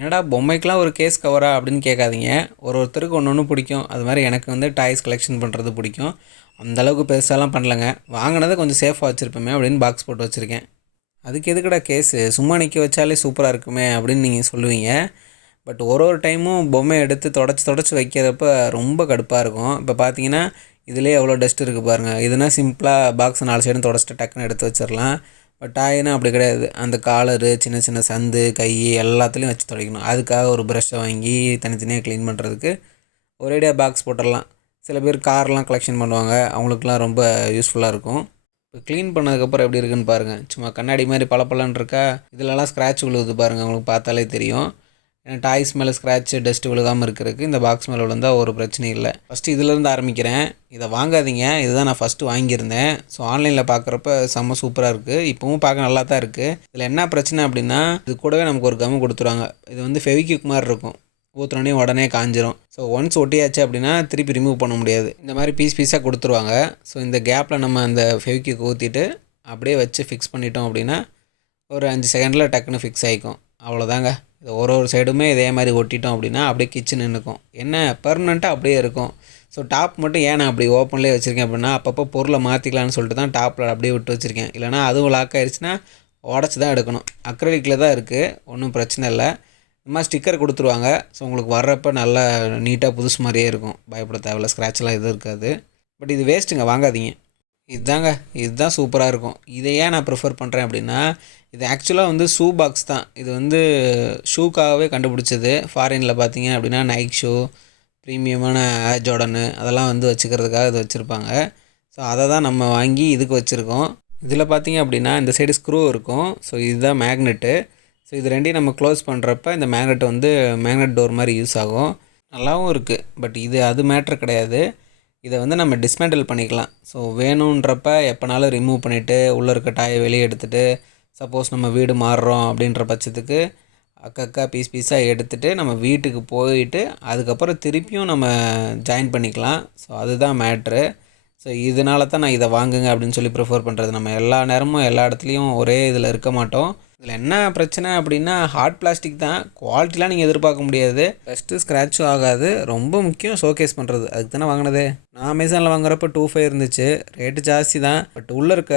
என்னடா பொம்மைக்கெலாம் ஒரு கேஸ் கவரா அப்படின்னு கேட்காதீங்க. ஒருத்தருக்கு ஒன்று ஒன்று பிடிக்கும். அது மாதிரி எனக்கு வந்து டாய்ஸ் கலெக்ஷன் பண்ணுறது பிடிக்கும். அந்தளவுக்கு பெருசாலாம் பண்ணலங்க. வாங்கினதை கொஞ்சம் சேஃபாக வச்சுருப்போமே அப்படின்னு பாக்ஸ் போட்டு வச்சுருக்கேன். அதுக்கு எதுக்குடா கேஸு, சும்மா நிற்க வச்சாலே சூப்பராக இருக்குமே அப்படின்னு நீங்கள் சொல்லுவீங்க. பட் ஒரு ஒரு டைமும் பொம்மை எடுத்து தொடச்சி தொடச்சி வைக்கிறப்ப ரொம்ப கடுப்பாக இருக்கும். இப்போ பார்த்தீங்கன்னா இதிலே எவ்வளோ டஸ்ட் இருக்குது பாருங்கள். இதுனா சிம்பிளாக பாக்ஸை 4 சைடும் தொடச்சிட்டு டக்குன்னு எடுத்து வச்சிடலாம். பட் டாய்னா அப்படி கிடையாது. அந்த காலரு, சின்ன சின்ன சந்து, கை எல்லாத்துலேயும் வச்சு துடைக்கணும். அதுக்காக ஒரு ப்ரஷ்ஷை வாங்கி தனித்தனியாக க்ளீன் பண்ணுறதுக்கு ஒரேடியாக பாக்ஸ் போட்டுடலாம். சில பேர் கார்லாம் கலெக்ஷன் பண்ணுவாங்க, அவங்களுக்குலாம் ரொம்ப யூஸ்ஃபுல்லாக இருக்கும். இப்போ க்ளீன் பண்ணதுக்கப்புறம் எப்படி இருக்குன்னு பாருங்கள். சும்மா கண்ணாடி மாதிரி பளபளன்னு இருக்கா. இதிலலாம் ஸ்க்ராட்ச் விழுவுது பாருங்கள், உங்களுக்கு பார்த்தாலே தெரியும். ஏன்னா டாய்ஸ் மேலே ஸ்க்ராட்ச்சு டஸ்ட்டு விழுகாமல் இருக்கிறதுக்கு இந்த பாக்ஸ் மேலே விழுந்தால் ஒரு பிரச்சனையும் இல்லை. ஃபஸ்ட்டு இதிலேருந்து ஆரம்பிக்கிறேன். இதை வாங்காதீங்க. இதுதான் நான் ஃபஸ்ட்டு வாங்கியிருந்தேன். ஸோ ஆன்லைனில் பார்க்குறப்ப செம்ம சூப்பராக இருக்குது. இப்போவும் பார்க்க நல்லா தான் இருக்குது. இதில் என்ன பிரச்சனை அப்படின்னா, இது கூடவே நமக்கு ஒரு கம் கொடுத்துருவாங்க. இது வந்து ஃபெவிக்விக் மாதிரி இருக்கும். ஊற்றுனோடனே உடனே காஞ்சிரும். ஸோ ஒன்ஸ் ஒட்டியாச்சு அப்படின்னா திருப்பி ரிமூவ் பண்ண முடியாது. இந்த மாதிரி பீஸ் பீஸாக கொடுத்துருவாங்க. ஸோ இந்த கேப்பில் நம்ம அந்த ஃபெவிக்விக் ஊற்றிட்டு அப்படியே வச்சு ஃபிக்ஸ் பண்ணிட்டோம் அப்படின்னா ஒரு 5 செகண்டில் டக்குன்னு ஃபிக்ஸ் ஆகிக்கும். அவ்வளோதாங்க. இது ஒரு ஒரு சைடுமே இதே மாதிரி ஒட்டிட்டோம் அப்படின்னா அப்படியே கிச்சன் நின்றுக்கும். என்ன பெர்மனெண்ட்டாக அப்படியே இருக்கும். ஸோ டாப் மட்டும் ஏன் நான் அப்படி ஓப்பன்லேயே வச்சுருக்கேன் அப்படின்னா, அப்பப்போ பொருளை மாற்றிக்கலான்னு சொல்லிட்டு தான் டாப்பில் அப்படியே விட்டு வச்சுருக்கேன். இல்லைனா அதுவும் லாக் ஆகிடுச்சுன்னா உடச்சி தான் எடுக்கணும். அக்ரிலிக்கில் தான் இருக்குது, ஒன்றும் பிரச்சனை இல்லை. இந்த மாதிரி ஸ்டிக்கர் கொடுத்துருவாங்க. ஸோ உங்களுக்கு வர்றப்போ நல்லா நீட்டாக புதுசு மாதிரியே இருக்கும். பயப்பட தேவையில்ல, ஸ்க்ராட்ச்லாம் எதுவும் இருக்காது. பட் இது வேஸ்ட்டுங்க, வாங்காதீங்க. இதுதான் சூப்பராக இருக்கும். இதை ஏன் நான் ப்ரிஃபர் பண்ணுறேன் அப்படின்னா, இது ஆக்சுவலாக வந்து ஷூ பாக்ஸ் தான். இது வந்து ஷூக்காகவே கண்டுபிடிச்சது. ஃபாரினில் பார்த்தீங்க அப்படின்னா நைக் ஷூ, ப்ரீமியமான ஏர் ஜார்டனு அதெல்லாம் வந்து வச்சுக்கிறதுக்காக இது வச்சுருப்பாங்க. ஸோ அதை தான் நம்ம வாங்கி இதுக்கு வச்சுருக்கோம். இதில் பார்த்தீங்க அப்படின்னா இந்த சைடு ஸ்க்ரூ இருக்கும். ஸோ இதுதான் மேக்னெட்டு. ஸோ இது ரெண்டையும் நம்ம க்ளோஸ் பண்ணுறப்ப இந்த மேக்னெட் வந்து மேக்னெட் டோர் மாதிரி யூஸ் ஆகும். நல்லாவும் இருக்குது. பட் இது அது மேட்ரு கிடையாது. இதை வந்து நம்ம டிஸ்மேண்டில் பண்ணிக்கலாம். ஸோ வேணுன்றப்ப எப்போனாலும் ரிமூவ் பண்ணிவிட்டு உள்ளே இருக்க டாயை வெளியே எடுத்துகிட்டு, சப்போஸ் நம்ம வீடு மாறுறோம் அப்படின்ற பட்சத்துக்கு அக்கா பீஸ் பீஸாக எடுத்துகிட்டு நம்ம வீட்டுக்கு போயிட்டு அதுக்கப்புறம் திருப்பியும் நம்ம ஜாயின் பண்ணிக்கலாம். ஸோ அதுதான் மேட்ரு. ஸோ இதனால தான் நான் இதை வாங்குங்க அப்படின்னு சொல்லி ப்ரிஃபர் பண்ணுறது. நம்ம எல்லா நேரமும் எல்லா இடத்துலையும் ஒரே இதில் இருக்க மாட்டோம். இதில் என்ன பிரச்சனை அப்படின்னா, ஹார்ட் பிளாஸ்டிக் தான். குவாலிட்டிலாம் நீங்கள் எதிர்பார்க்க முடியாது. ஃபஸ்ட்டு ஸ்க்ராட்சும் ஆகாது. ரொம்ப முக்கியம் ஷோகேஸ் பண்ணுறது. அதுக்கு தானே வாங்கினதே. நான் அமேசானில் வாங்குறப்போ 2.5 இருந்துச்சு. ரேட்டு ஜாஸ்தி தான். பட் உள்ளே இருக்க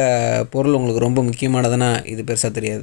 பொருள் உங்களுக்கு ரொம்ப முக்கியமானதுன்னா இது பெருசாக தெரியாது.